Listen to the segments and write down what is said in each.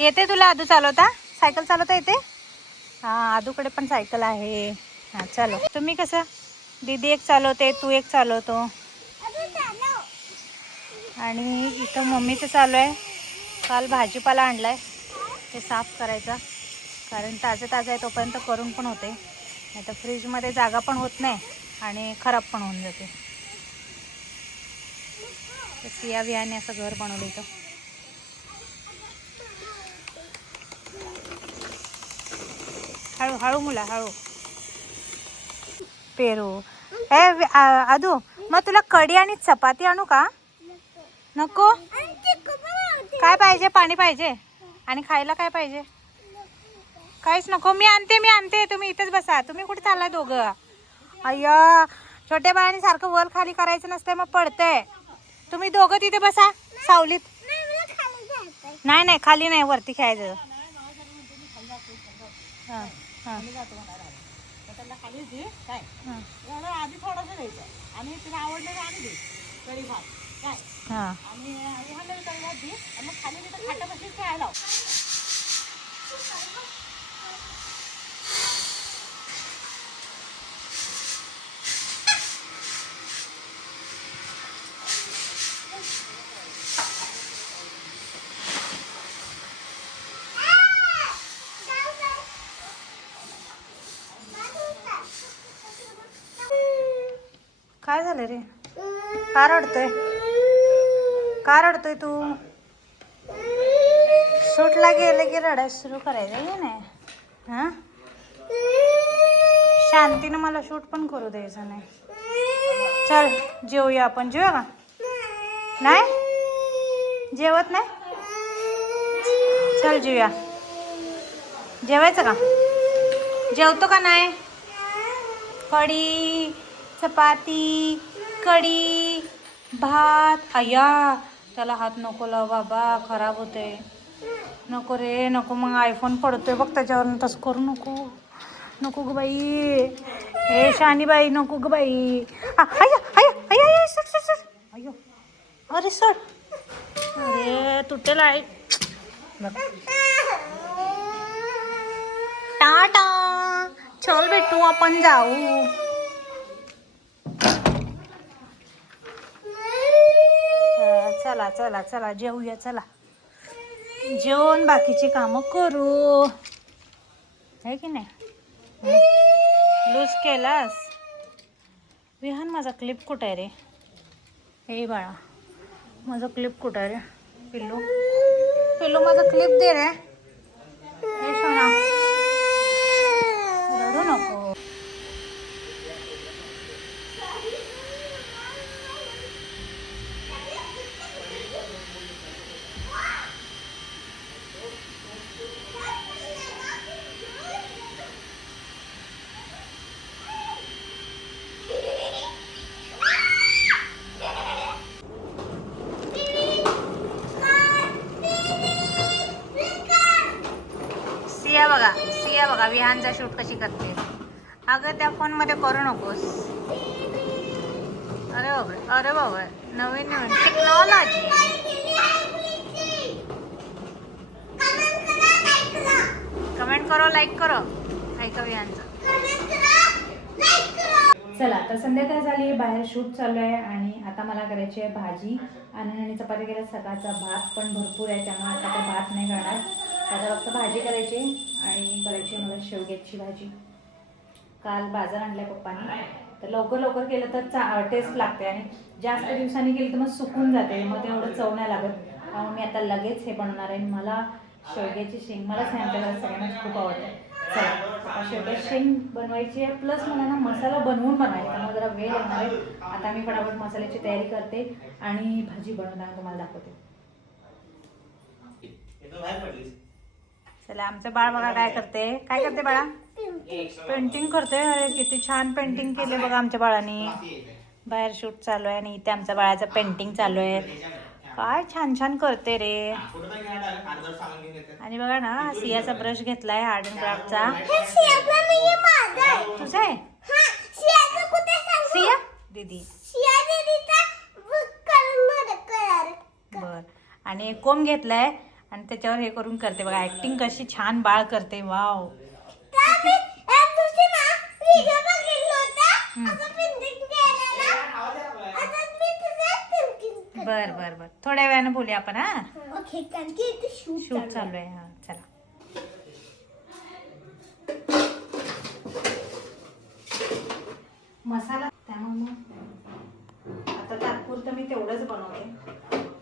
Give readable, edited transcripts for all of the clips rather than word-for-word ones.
येते तुला आदू चालवता? सायकल चालवता येते? हा, आदूकडे पण सायकल आहे. हा चलो. तुम्ही कसं? दीदी एक चालवते, तू एक चालवतो. आणि इथं मम्मीचं चालू आहे. काल भाजीपाला आणलाय, ते साफ करायचा. कारण ताजं ताजं आहे, तोपर्यंत करून पण होते. नाही तर फ्रीजमध्ये जागा पण होत नाही आणि खराब पण होऊन जाते. तर सिया वियाने असं घर बनवलं इथं. हळू हळू मुला, हळू. पेरू. आदू, मग तुला कढी आणि चपाती आणू का? नको. काय पाहिजे? पाणी पाहिजे? आणि खायला काय पाहिजे? काहीच नको. मी आणते. तुम्ही इथेच बसा. तुम्ही कुठे चाललाय दोघं? अय्या, छोट्या बाळाने सारखं वर खाली करायचं नसतंय, मग पडतंय. तुम्ही दोघं तिथे बसा सावलीत. नाही खाली नाही, वरती खेळायचं. हां हां खाली दे काय आधी थोडंसं द्यायचं आणि तिला आवडलं आणि दे कढी भात काय हां. आणि ह्याला कढी भात दे आणि मग खाली तिथं खाटापाशीच खेळायला लाव. काय झालं रे? का रडतोय? का रडतोय तू? शूटला गेले की रडायला सुरू करायचं की नाही? हां, शांतीनं मला शूट पण करू द्यायचं नाही. चल जेवूया आपण. जेवूया का? नाही जेवत नाही? चल जेवूया. जेवायचं का? जेवतो का नाही? कढी चपाती, कढी भात. अय्या, त्याला हात नको लाव बाबा, खराब होते. नको रे, नको. मग आयफोन पडतोय बघ त्याच्यावरून. तसं करू नको. नको ग बाई. हे शानी बाई, नको ग बाई. अय्या सर. अय्यो, अरे सर. अरे तुटेल आहे बघ. टाटा. चल बेटू, आपण जाऊ. चला जेवूया. चला जेवून बाकीची कामं करू, आहे की नाही? लूज केलास विहान. माझा क्लिप कुठं आहे रे? हे बाळा, माझा क्लिप कुठं आहे रे? पिल्लू माझा क्लिप दे रे. हे सोना, रडू नको. सिया बघा विहानचा शूट कशी करते. अगं त्या फोन मध्ये करू नकोस. अरे बाबा नवीन टेक्नॉलॉजी. कमेंट करो, लाईक करो. ऐका विहानचं. चला आता संध्याकाळ झाली, बाहेर शूट चालू आहे आणि आता मला करायची आहे भाजी. आणि चपाती केल्या, सकाळचा भात पण भरपूर आहे, त्यामुळे आता काही भात नाही करणार. आता फक्त भाजी करायची आणि करायची मला शेवग्याची भाजी. काल बाजार आणलाय पप्पानी, तर लवकर केलं तर टेस्ट लागते आणि जास्त दिवसांनी केलं तर मग सुकून जाते, मग तेवढं चव नाही लागत. त्यामुळे मी आता लगेच हे बनवणार आहे. मला शेवग्याची शेंग, मलाच नाही आमच्या घरात सगळ्यांनाच खूप आवडते. चला आता शेवग्याची शेंग बनवायची आहे, प्लस मला ना मसाला बनवून बनवायचा, त्यामुळे जरा वेळ लागणार आहे. आता मी फटाफट मसाल्याची तयारी करते आणि भाजी बनवताना तुम्हाला दाखवते. चला आमचं बाळ बघा काय करते बाळा? पेंटिंग करते. अरे किती छान पेंटिंग केले बघा आमच्या बाळाने. बाहेर शूट चालू आहे आणि इथे आमच्या बाळाचं पेंटिंग चालू आहे. काय छान करते रे. आणि बघा ना, सियाचा ब्रश घेतलाय आर्ट अँड क्राफ्टचा. तुझा आहे सिया दीदी? बर आणि कोंब घेतलाय आणि त्याच्यावर हे करून करते बघा. ऍक्टिंग कशी छान बाळ करते. वाव. बर बर बर, थोड्या वेळाने बोलूया आपण. हा शूट चालू आहे. हा चला. मसाला त्यामुळे आता तात्पुरतं मी तेवढंच बनवते.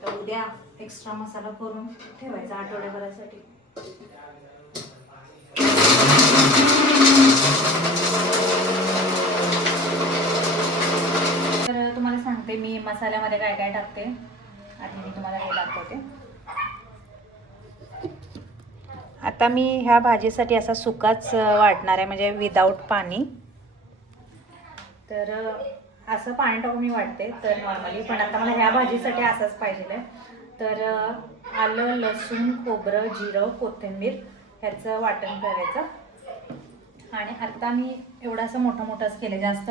तर उद्या एक्स्ट्रा मसाला करून ठेवायचा आठवड्याभरासाठी. तर तुम्हाला सांगते मी मसाल्यामध्ये काय काय टाकते. आधी मी तुम्हाला हे दाखवते. आता मी ह्या भाजीसाठी असा सुकाच वाटणार आहे, म्हणजे विदाऊट पाणी. तर असं पाणी टाकून मी वाटते तर नॉर्मली, पण आता मला ह्या भाजीसाठी असंच पाहिजे आहे. तर आलं, लसूण, खोबरं, जिरं, कोथिंबीर ह्याचं वाटण करायचं. आणि आता मी एवढं असं मोठंच केलं. जास्त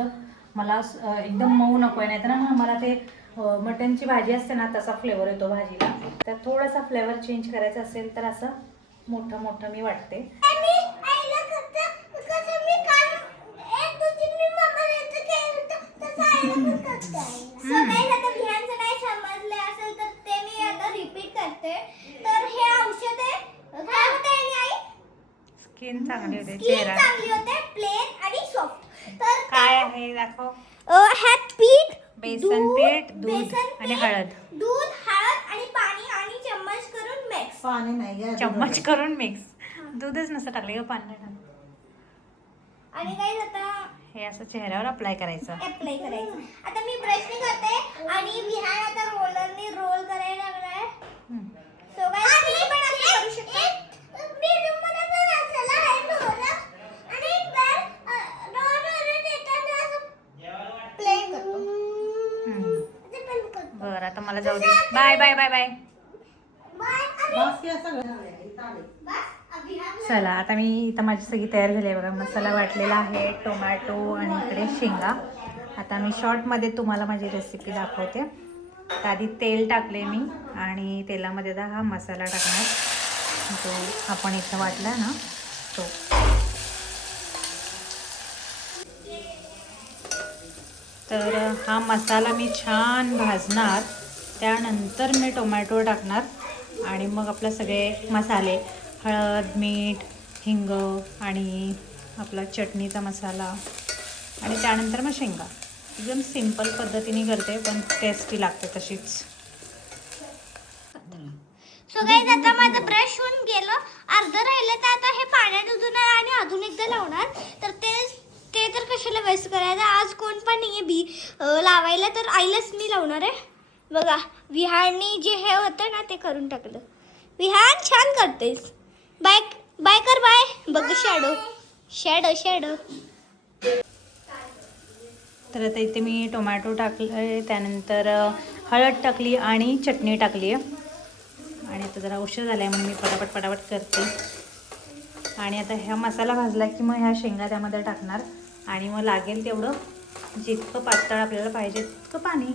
मला एकदम मऊ नको आहे, नाही तर ना मला ते मटनची भाजी असते ना तसा फ्लेवर येतो भाजीला. तर थोडासा फ्लेवर चेंज करायचा असेल तर असं मोठं मी वाटते. स्किन चांगली होते, चेहरा प्लेन आणि सॉफ्ट. तर काय आहे दाखव. ह्यात पीठ, बेसन पीठ, दूध आणि हळद. दूध, हळद आणि पाणी आणि चम्मच करून मिक्स. पाणी नाही घ्या, चम्मच करून मिक्स. दूधच नसतं टाकले का, पाणी नाही टाकलं. आणि काय आता हे असं चेहऱ्यावर अप्लाय करायचं. अप्लाय करायचं. आता मी ब्रशने करते आणि विहान आता रोलरने रोल करायला लागलाय. सो गाइस तुम्ही पण असं करू शकता. मी तुम्हाला पण असं आहे रोलर आणि रोलर देताना असं प्ले करतो. ते पण करतो. बरं आता मला जाऊ दे. Bye bye bye bye. बस की असं घालायला. बस अभियान. चला आता मी इथं माझी सगळी तयार झाली आहे बघा. मसाला वाटलेला आहे, टोमॅटो आणि इकडे शेंगा. आता मी शॉर्टमध्ये तुम्हाला माझी रेसिपी दाखवते. तर आधी तेल टाकले मी आणि तेलामध्ये आता हा मसाला टाकणार जो आपण इथं वाटला ना तो. तर हा मसाला मी छान भाजणार. त्यानंतर मी टोमॅटो टाकणार आणि मग आपले सगळे मसाले, हळद, मीठ, हिंग आणि आपला चटणीचा मसाला आणि त्यानंतर मग शेंगा. एकदम सिंपल पद्धतीने करते पण टेस्टी लागते तशीच. सो गाइस आता माझं ब्रश होऊन गेलं. अर्धं राहिलं तर आता हे पाण्यात धुणार आणि अजून एकदा लावणार. तर ते तर कशाला वेस्ट करायचं. आज कोण पण नाहीये बी लावायला, तर आईलाच मी लावणार आहे. बघा विहाननी जे हे होतं ना ते करून टाकलं. विहान छान करतेस. बाय बाय कर बाय. बघ शॅडो शॅडो शॅडो. तर आता इथे मी टोमॅटो टाकले, त्यानंतर हळद टाकली आणि चटणी टाकली आहे. आणि आता जरा उशीर झाला आहे म्हणून मी पटापट करते. आणि आता ह्या मसाला भाजला की मग ह्या शेंगा त्यामध्ये टाकणार आणि मग लागेल तेवढं, जितकं पातळ आपल्याला पाहिजे तितकं पाणी.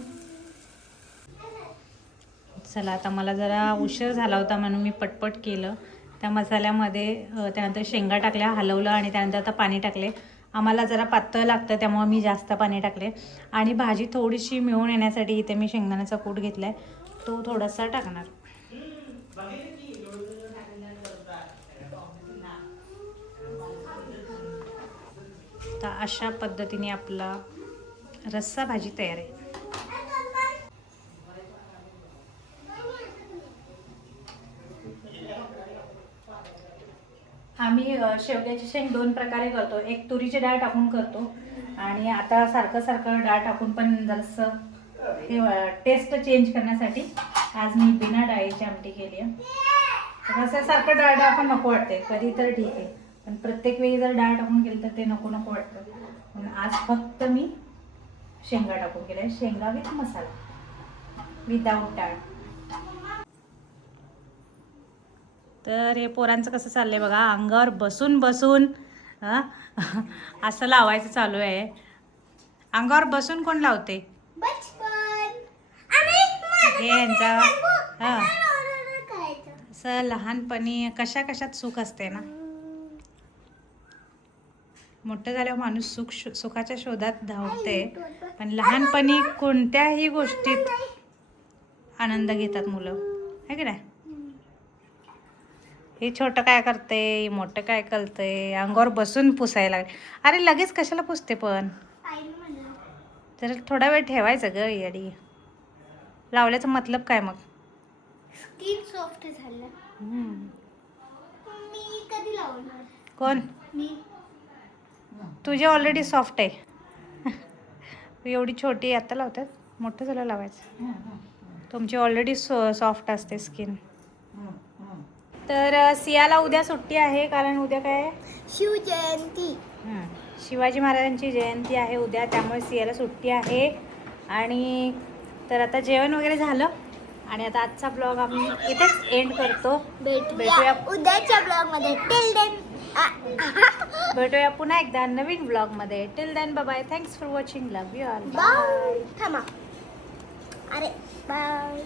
चला आता मला जरा उशीर झाला होता म्हणून मी पटपट केलं. त्या मसाल्यामध्ये त्यानंतर शेंगा टाकल्या, हलवलं आणि त्यानंतर आता पाणी टाकले. आम्हाला जरा पातळ लागतं त्यामुळे मी जास्त पाणी टाकले. आणि भाजी थोडीशी मिळून येण्यासाठी इथे मी शेंगदाण्याचा कूट घेतला आहे, तो थोडासा टाकणार. तर अशा पद्धतीने आपला रस्सा भाजी तयार आहे. आम्ही शेवग्याची शेंग दोन प्रकारे करतो. एक तुरीची डाळ टाकून करतो आणि आता सारखं डाळ टाकून पण जरासं हे टेस्ट चेंज करण्यासाठी आज मी बिना डाळीची आमटी केली आहे. कसं सारखं डाळ टाकून नको वाटते, कधी तर ठीक आहे, पण प्रत्येक वेळी जर डाळ टाकून केलं तर ते नको वाटतं. म्हणून आज फक्त मी शेंगा टाकून केलं आहे. शेंगा विथ मसाला, विदाऊट डाळ. तर हे पोरांचं कसं चाललंय बघा, अंगावर बसून असं लावायचं चालू आहे. अंगावर बसून कोण लावते? बचपन. हे यांचा असं लहानपणी कशा कशात सुख असते ना. मोठं झाल्यावर माणूस सुखाच्या शोधात धावते, पण लहानपणी कोणत्याही गोष्टीत आनंद घेतात मुलं, है की नाही. हे छोटं काय करते, मोठं काय करते, अंगावर बसून पुसायला लागले. अरे लगेच कशाला पुसते पण, तर थोडा वेळ ठेवायचं ग येडी. लावल्याचं मतलब काय मग. स्किन सॉफ्ट झालं. मी कधी लावणार. कोण मी तुझे ऑलरेडी सॉफ्ट आहे. तू एवढी छोटी आता लावतात, मोठं झालं लावायचं. तुमची ऑलरेडी सॉफ्ट असते स्किन. तर सियाला उद्या सुट्टी आहे, कारण उद्या काय आहे, शिवजयंती. शिवाजी महाराजांची जयंती आहे उद्या, त्यामुळे सियाला सुट्टी आहे. आणि तर आता जेवण वगैरे झालं आणि आता आजचा ब्लॉग आम्ही इथेच एंड करतो. भेटूया उद्याच्या ब्लॉग मध्ये. टिल देन भेटूया पुन्हा एकदा नवीन ब्लॉगमध्ये. Till then bye. Thanks for watching. Love you all. Bye. थांबा. अरे बाय.